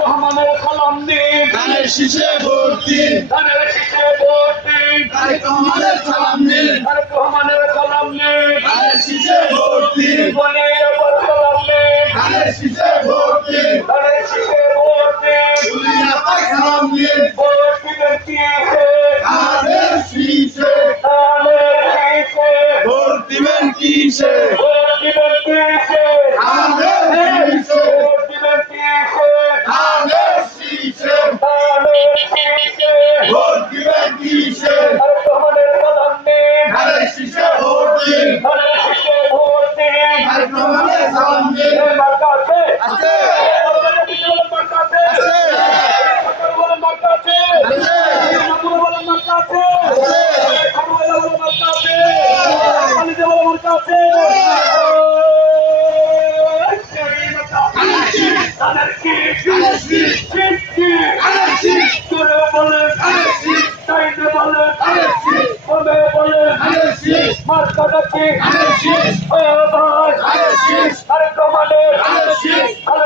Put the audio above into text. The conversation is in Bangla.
রহমানের সালাম দিন, ধানের শীষে ভোট দিন, ধানের শীষে ভোট দিন, তারেক রহমানের সালাম দিন, তারেক রহমানের সালাম দিন, ধানের শীষে ভোট দিন, বলে আবার সালাম দিন, ধানের শীষে ভোট দিন, ধানের শীষে ভোট দিন, উলিয়া পাক সালাম দিন, ভোট দিবেন কি এসে, ধানের শীষে ধানের শীষে, ভোট দিবেন কিসে, ভোট দিবেন কি এসে, ধানের শীষে, ভোট দিবেন কি এসে, ধানের শীষে ধানের শীষে, ভোট দিবেন কিসে, তারেক রহমানের সালাম দিন, ধানের শীষে ভোট দিন, ধানের শীষে ভোট দিন, তারেক রহমানের সালাম দিন, এই মার্কা আছে? আছে, মার্কা আছে? আছে, বলেন মার্কা আছে? আছে, বলেন মার্কা আছে? আছে। বলেন মার্কা আছে? পানিতে বলেন মার্কা আছে? ধানের শীষ, তাদের কি? ধানের শীষ, ঠিক কি? ধানের শীষ, জোরে বলেন, ধানের শীষ, চাইতে বলেন, ধানের শীষ, বলে বলেন, ধানের শীষ, মার্কাটা কি? ধানের শীষ, ও ভাই, ধানের শীষ, আরে কমানের, ধানের শীষ, আরে